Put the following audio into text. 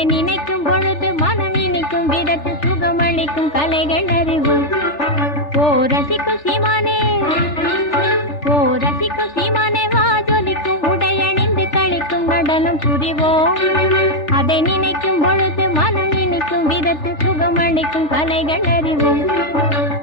அதை நினைக்கும் பொழுது மனம் இனிக்கும் விதத்து சுகமளிக்கும் கலைகள் அறிவோம். ஓ ரசிக்கும் சீமானே, ஓ ரசிக்கும் சீமானே, வாஜொலிக்கும் உடையணிந்து கழிக்கும் நடனம் புரிவோம். அதை நினைக்கும் பொழுது மனம் இனிக்கும் விதத்து சுகமளிக்கும் கலைகள் அறிவோம்.